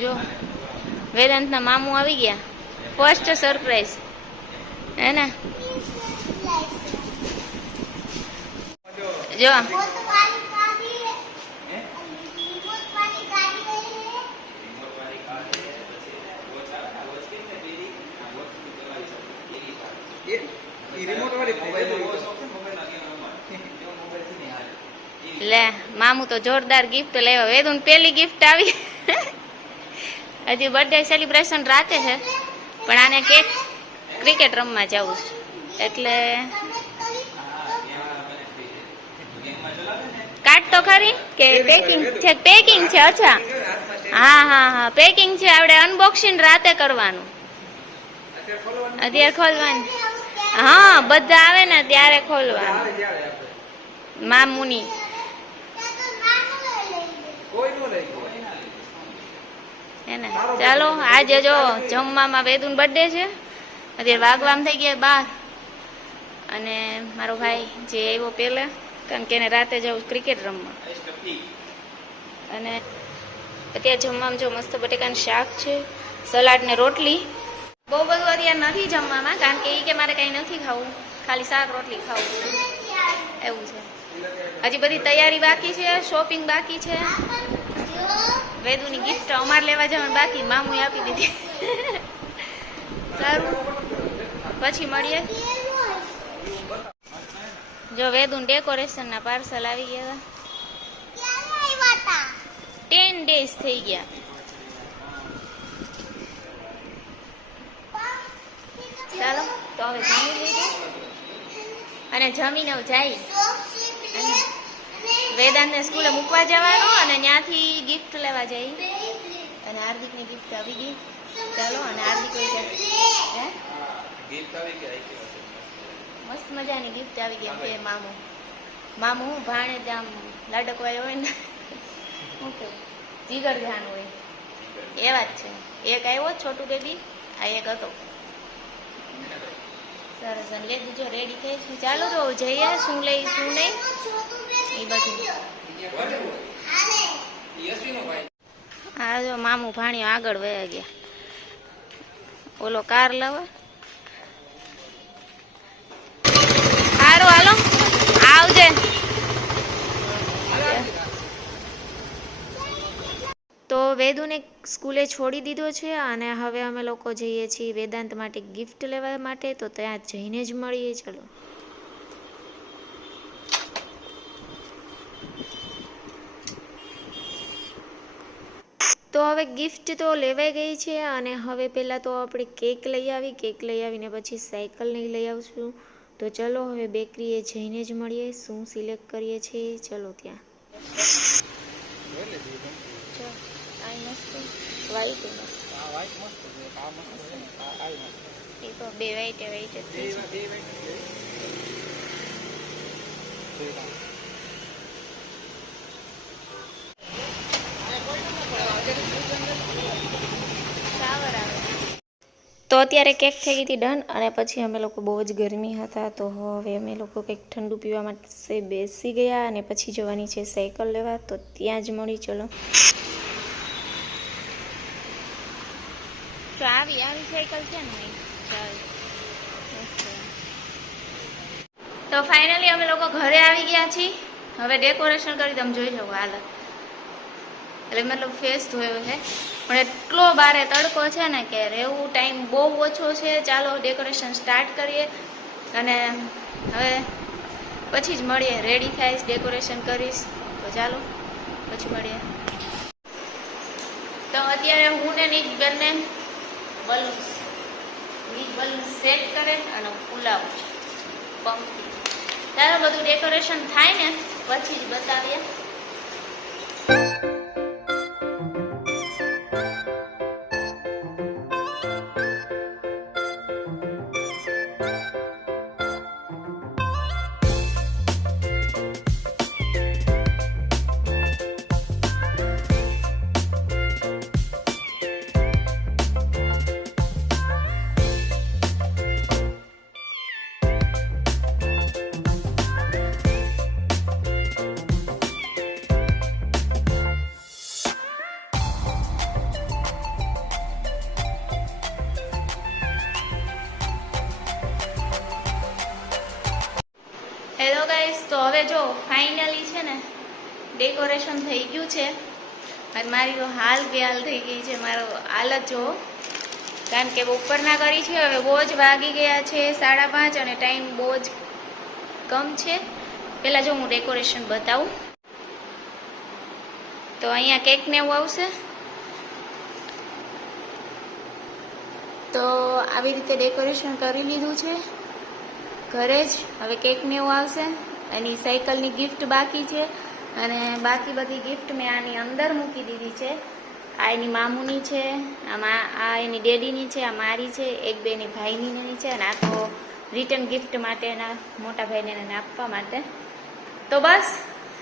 જો વેદાંતના મામું આવી ગયા, ફર્સ્ટ સરપ્રાઈઝ હે ને. જો લે મામું તો જોરદાર ગિફ્ટ લેવા. વેદુન પેલી ગિફ્ટ આવી. હજી બર્થડે સેલિબ્રેશન રાતે છે, પણ આને કેક ક્રિકેટ રમવા જવું છે એટલે કાટ તો ખરી કે પેકિંગ છે. પેકિંગ છે. અચ્છા હા હા હા પેકિંગ છે. આપણે અનબોક્સિંગ રાતે કરવાનું, અત્યારે ખોલવાનું. હા બધા આવે ને ત્યારે ખોલવાનું મામુની. હે ને ચાલો આજે જો જમવામાં વેદુન બર્થડે છે. અત્યારે વાગવામાં થઈ ગયા 12 અને મારો ભાઈ જે આવ્યો પહેલા, કારણ કે એને રાતે જવું ક્રિકેટ રમવા. અને અત્યારે જમવામાં જો મસ્ત બટેકાનું શાક છે, સલાડ ને રોટલી. બહુ બધું અત્યારે નથી જમવામાં, કારણ કે એ કે મારે કંઈ નથી ખાવું, ખાલી શાક રોટલી ખાવું એવું છે. હજી બધી તૈયારી બાકી છે, શોપિંગ બાકી છે. વેદુની ગિફ્ટ અમારે લેવા જવાનું બાકી, મામુએ આપી દીધી. સારું પછી મળીએ. જો વેદુન ડેકોરેશનના પાર્સલ આવી ગયા હતા. 10 days થઈ ગયા. ચાલો તો હવે જમી લીધું અને જમીને જાય વેદાંતને સ્કૂલે મૂકવા જવાનું અને ત્યાંથી ગિફ્ટ લેવા જઈ. અને હાર્દિકની ગિફ્ટ આવી ગઈ. ચાલો અને હાર્દિક મસ્ત મજાની ગિફ્ટ આવી ગઈ. કે મામું હું ભાણે જ આમ લાડકવાય હોય ને, શું કેવું જીગર જાન હોય એવા જ છે. એક આવ્યો છોટું બેબી, આ એક હતો. સરસ. અને વેદ જો રેડી થઈ છે. ચાલો તો જઈએ શું લઈ શું નહીં એ બધું. હા જો મામું ભાણિયો આગળ વયા ગયા. ઓલો કાર લાવે. સારું હાલો આવજે. તો વેદુને સ્કૂલે છોડી દીધો છે અને હવે અમે લોકો જઈએ છીએ વેદાંત માટે ગિફ્ટ લેવા માટે. તો ત્યાં જઈને જ મળીએ. ચલો. તો હવે ગિફ્ટ તો લેવાઈ ગઈ છે અને હવે પહેલાં તો આપણે કેક લઈ આવીને પછી સાયકલ નહીં લઈ આવશું. તો ચલો હવે બેકરીએ જઈને જ મળીએ. શું સિલેક્ટ કરીએ છીએ ચલો ત્યાં. બે વાઈટ તો અત્યારે કેક થઈ ગઈ હતી ડન. અને પછી અમે લોકો બહુ જ ગરમી હતા તો હવે અમે લોકો કંઈક ઠંડુ પીવા માટે બેસી ગયા અને પછી જવાની છે સાયકલ લેવા. તો ત્યાં જ મળી. ચલો. તો આવી સાયકલ છે ને. ચાલ તો ફાઇનલી અમે લોકો ઘરે આવી ગયા છીએ. હવે ડેકોરેશન કરી તમે જોઈ શકો હાલ. એટલે મતલબ ફેસ ધોયો છે પણ એટલો બારે તડકો છે ને કે રહેવું ટાઈમ બહુ ઓછો છે. ચાલો ડેકોરેશન સ્ટાર્ટ કરીએ અને હવે પછી જ મળીએ. રેડી થઈશ, ડેકોરેશન કરીશ. તો ચાલો પછી મળીએ. તો અત્યારે હું ને નીચ બંને બલૂન સેટ કરે અને ફૂલાવું છું પંપથી. ચાલો બધું ડેકોરેશન થાય ને પછી જ બતાવીએ. તો હવે જો ફાઇનલી છે ને ડેકોરેશન થઈ ગયું છે અને મારી તો હાલ બેહાલ થઈ ગઈ છે. મારો હાલત જો, કારણ કે બપોરના કરી છે. હવે બહુ જ વાગી ગયા છે 5:30 અને ટાઈમ બહુ જ કમ છે. પહેલાં જો હું ડેકોરેશન બતાવું તો અહીંયા કેક ને એવું આવશે. તો આવી રીતે ડેકોરેશન કરી લીધું છે ઘરે જ. હવે કેક ને એવું આવશે. એની સાયકલની ગિફ્ટ બાકી છે અને બાકી બધી ગિફ્ટ મેં આની અંદર મૂકી દીધી છે. આ એની મામુની છે, આ એની ડેડીની છે, આ મારી છે, એક બે એની ભાઈની છે અને આ તો રિટર્ન ગિફ્ટ માટે એના મોટા ભાઈને એને આપવા માટે. તો બસ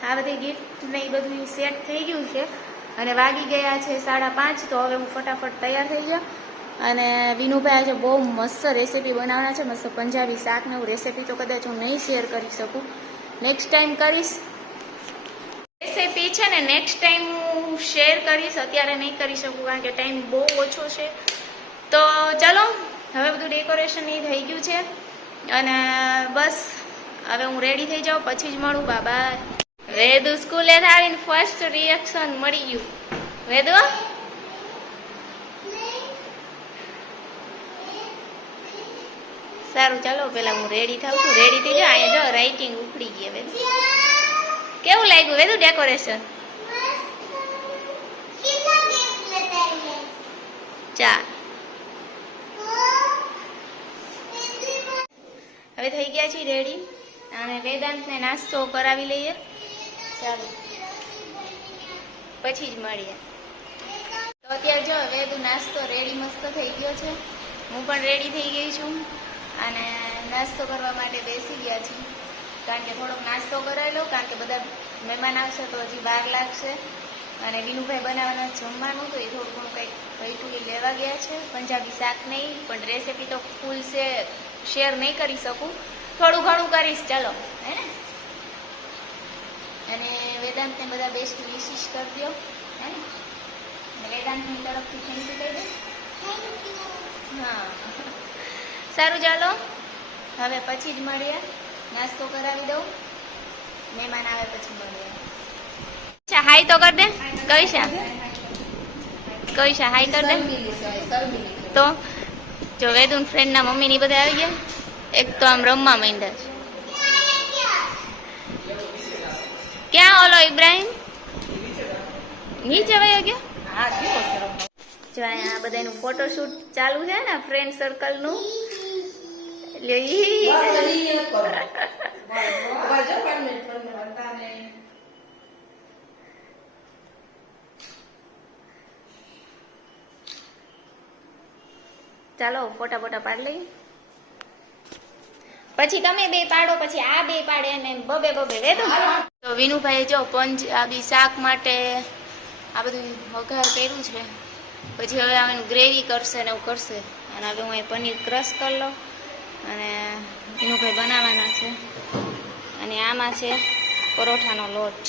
આ બધી ગિફ્ટ ને એ બધું સેટ થઈ ગયું છે અને વાગી ગયા છે 5:30. તો હવે હું ફટાફટ તૈયાર થઈ જાઉં. અને વિનુભાઈ આજે બહુ મસ્ત રેસીપી બનાવવાના છે, મસ્ત પંજાબી શાક ને એવું. રેસીપી તો કદાચ હું નહીં શેર કરી શકું, નેક્સ્ટ ટાઈમ કરીશ. રેસીપી છે ને નેક્સ્ટ ટાઈમ હું શેર કરીશ, અત્યારે નહીં કરી શકું કારણ કે ટાઈમ બહુ ઓછો છે. તો ચલો હવે બધું ડેકોરેશન એ થઈ ગયું છે અને બસ હવે હું રેડી થઈ જાઉં, પછી જ મળું. બાબા વેદુ સ્કૂલે આવીને ફર્સ્ટ રિએક્શન મળી ગયું. વેદુ સારું ચાલો પેલા હું રેડી થાઉં છું. રેડી થઈ જાઉં. અહીંયા જો રાઇટિંગ ઉપડી ગઈ. વેદુ કેવું લાગ્યું વેદુ ડેકોરેશન? ચાલ હવે થઈ ગયા છીએ રેડી અને વેદાંતને નાસ્તો કરાવી લઈએ. ચાલો પછી જ મળીએ. તો અત્યારે જો વેદુ નાસ્તો રેડી મસ્ત થઈ ગયો છે, હું પણ રેડી થઈ ગઈ છું અને નાસ્તો કરવા માટે બેસી ગયા છીએ. કારણ કે થોડોક નાસ્તો કરાવી લો, કારણ કે બધા મહેમાન આવશે તો હજી વાર લાગશે. અને વિનુભાઈ બનાવવાના જમવાનું તો એ થોડું ઘણું કંઈક વૈટું લેવા ગયા છે. પંજાબી શાક નહીં, પણ રેસીપી તો ફૂલ શેર નહીં કરી શકું, થોડું ઘણું કરીશ. ચાલો હે ને. અને વેદાંતને બધા બેસ્ટ વિશિસ કરી દો હે ને. વેદાંતની તરફથી થેન્ક યુ કહી દો. હા સારું ચાલો હવે પછી જ મળીએ. નાસ્તો કરાવી દઉં, મહેમાન આવે પછી મળીએ. અચ્છા હાય તો કર દે. કઈશા હાય કર દે. તો જો વેદુન ફ્રેન્ડના મમ્મીની બધા આવી ગયા. એક તો આમ રમવા માંડ્યા છે. ક્યાં ઓલો ઇબ્રાહિમ નીચે વયો ગયો? જો અહીંયા બધાનું ફોટોશૂટ ચાલુ છે ને ફ્રેન્ડ સર્કલનું. ચાલો ફોટા પાડી લઈએ. પછી તમે બે પાડો, પછી આ બે પાડે અને બબે વેદું. તો વિનુભાઈ જો પંજાબી શાક માટે આ બધું વઘાર કર્યું છે. પછી હવે આનું ગ્રેવી કરશે ને એવું કરશે. અને હવે હું અહીં પનીર ક્રશ કરી લઉં અને વિનુભાઈ બનાવવાના છે. અને આમાં છે પરોઠાનો લોટ.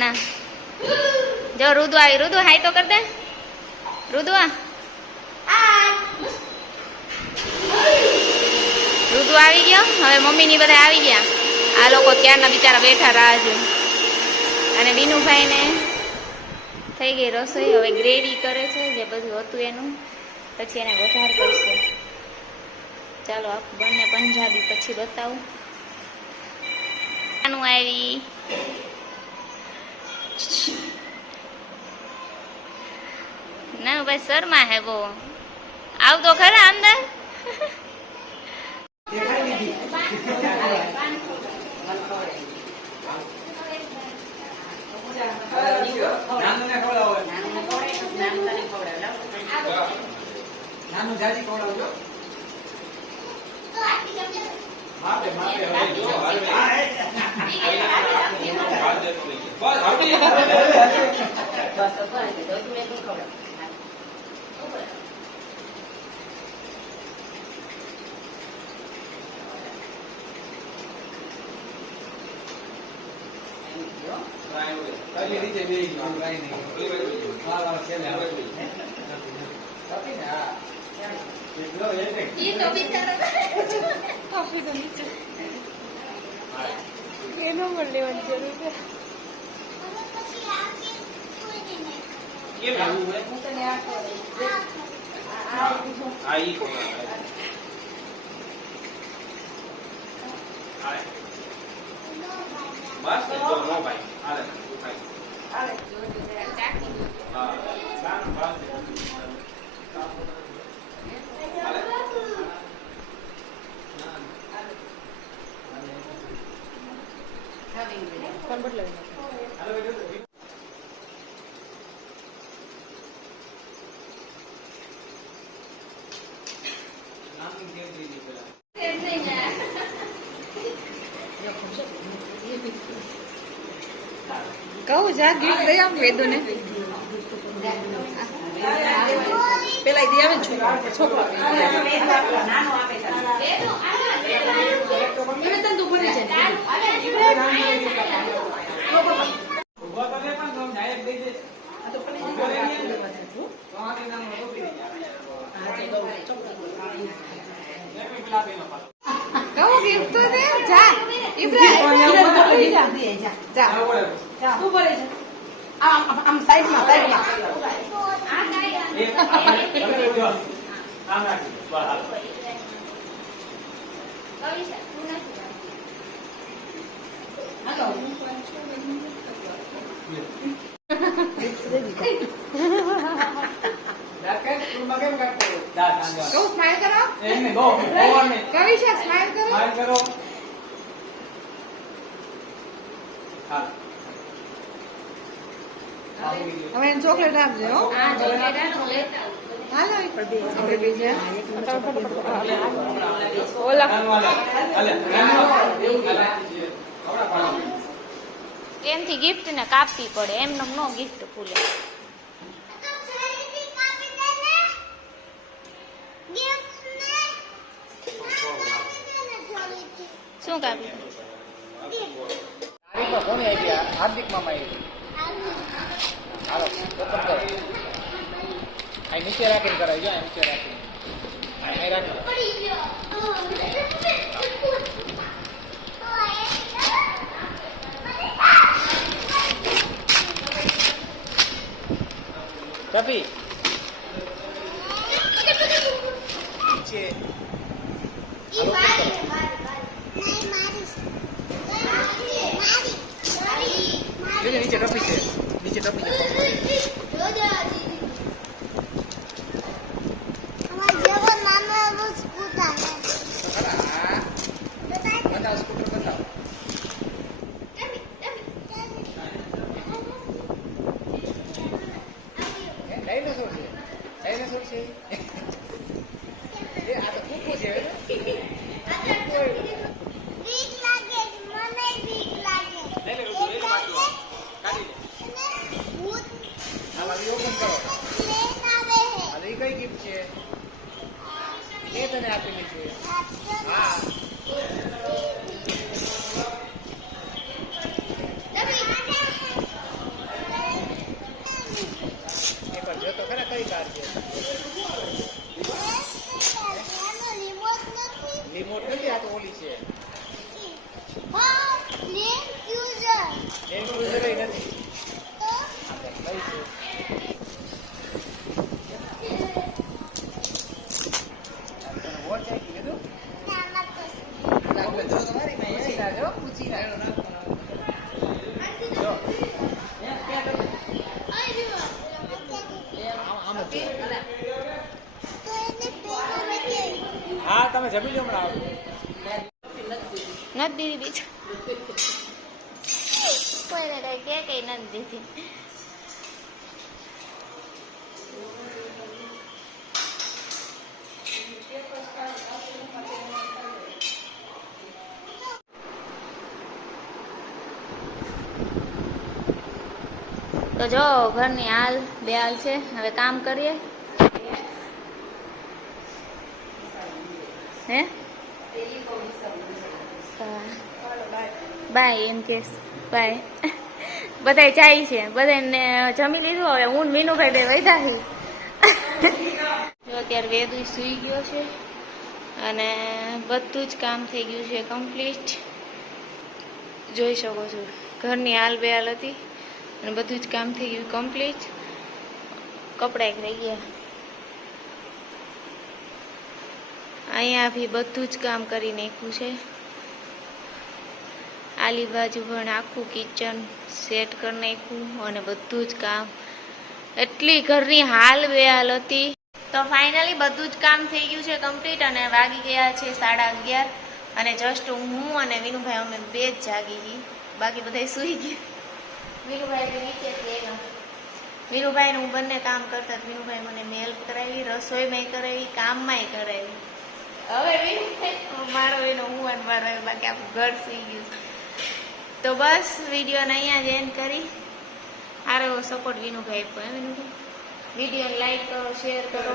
ના જો રુદુ આવી. રુદુ હાય તો કર દે. રુદુ રુદુ આવી ગયો. હવે મમ્મીની બધા આવી ગયા. આ લોકો ક્યારના બિચારા બેઠા રાહ જોઈ. અને વિનુભાઈને થઈ ગઈ રસોઈ. હવે ગ્રેવી કરે છે જે બધું હતું એનું, પછી એને વઘાર કરશે. ચાલો આખું બંને પંજાબી પછી બતાવું. આનું આવી ના ભાઈ શર્મા હે બહુ. આવ તો ખરા અંદર. નાનું જાજી ખવડાવજો. બસ તો નો ભાઈ હાલે હાલે હા ના બસ હાલે કોણ બદલાવી કહું જા ગીત દઈ આમ વેદો ને પેલા દઈ આવે છોકરો કહું ગીત તો દે જા ઇબ્રાહિમ જા તું ભરે છે આમ સાઈડમાં કહું સ્માઈલ કરો કવિશા સ્માઈલ કરો હવે એને ચોકલેટ આપજે હો હાલો આપણે બીજા એમથી ગિફ્ટ ને કાપવી પડે, એમને નો ગિફ્ટ ફૂલે. શું કાપી? હાર્દિક મામા હાલો અહીં નીચે રાખીને કરાવી જો નીચે રાખીને રાખી કપી નીચે ટપી છે, નીચે ટપી છે. બતાવો સ્કૂટર બતાવો. ડાયનોસોર છે, ડાયનોસોર છે. આ તો કૂકુ છે. કઈ ગિફ્ટ છે એ તને આપેલી છે? હા એક વાર જો તો ખરા કઈ કાર છે. તમે જમી લો હમણાં આવો. નથી દીધી બીજું કોઈને કઈ કે નથી દીધી. તો જો ઘરની હાલ બે હાલ છે. હવે કામ કરીએ. હે બાય એમ કેસ બાય. બધાય જાય છે, બધાને જમી લીધું. હવે હું મીનુભાઈ બે વૈધા છે. જો અત્યારે વેદુ સૂઈ ગયો છે અને બધું જ કામ થઈ ગયું છે કમ્પ્લીટ. જોઈ શકો છો ઘરની હાલ બે હાલ હતી અને બધું જ કામ થઈ ગયું કમ્પ્લીટ. કપડાં રહી ગયા. અહીંયા બી બધું જ કામ કરી નાખ્યું છે. આલી બાજુ પણ આખું કિચન સેટ કરી નાખ્યું અને બધું જ કામ. એટલી ઘરની હાલ બે હાલ હતી. તો ફાઇનલી બધું જ કામ થઈ ગયું છે કમ્પ્લીટ અને વાગી ગયા છે 11:30 અને જસ્ટ હું અને વિનુભાઈ અમે બે જ જાગી ગઈ. બાકી બધા સૂઈ ગયા. વિનુભાઈ નીચે ગયા. વિનુભાઈ ને હું બંને કામ કરતા. વિનુભાઈ મને હેલ્પ કરાવી, રસોઈમાં કરાવી, કામમાં કરાવી. હવે વિનુભાઈ મારો એનો હું અને મારો બાકી આપણું ઘર સૂઈ ગયું. તો બસ વિડીયોને અહીંયા જ એન્ડ કરી. સારો એવો સપોર્ટ વિનુભાઈ પણ. વિનુભાઈ વિડીયોને લાઈક કરો, શેર કરો.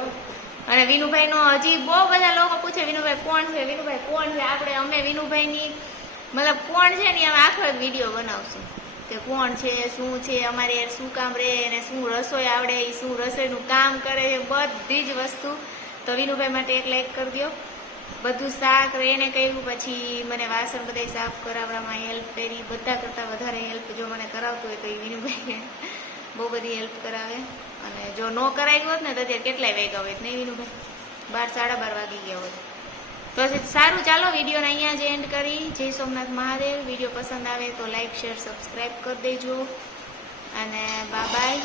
અને વિનુભાઈનો હજી બહુ બધા લોકો પૂછે વિનુભાઈ કોણ છે, વિનુભાઈ કોણ છે. અમે વિનુભાઈની મતલબ કોણ છે ને અમે આખો એક વિડીયો બનાવશું કે કોણ છે, શું છે, અમારે શું કામ રહે અને શું રસોઈ આવડે, શું રસોઈનું કામ કરે, બધી જ વસ્તુ. તો વિનુભાઈ માટે એક લાઈક કરી દો. બધું શાક એને કર્યું, પછી મને વાસણ બધા સાફ કરાવવામાં હેલ્પ કરી. બધા કરતાં વધારે હેલ્પ જો મને કરાવતું હોય તો એ વિનુભાઈ બહુ બધી હેલ્પ કરાવે. અને જો ન કરાવ્યું હોત ને તો અત્યારે કેટલાય વાગ્યા હોય નહીં વિનુભાઈ? 12 સાડા 12 વાગી ગયા હોત. તો સારું, ચાલો વિડીયોને અહીંયા જ એન્ડ કરી. જય સોમનાથ મહાદેવ. વિડીયો પસંદ આવે તો લાઈક, શેર, સબસ્ક્રાઈબ કરી દેજો અને બાય બાય.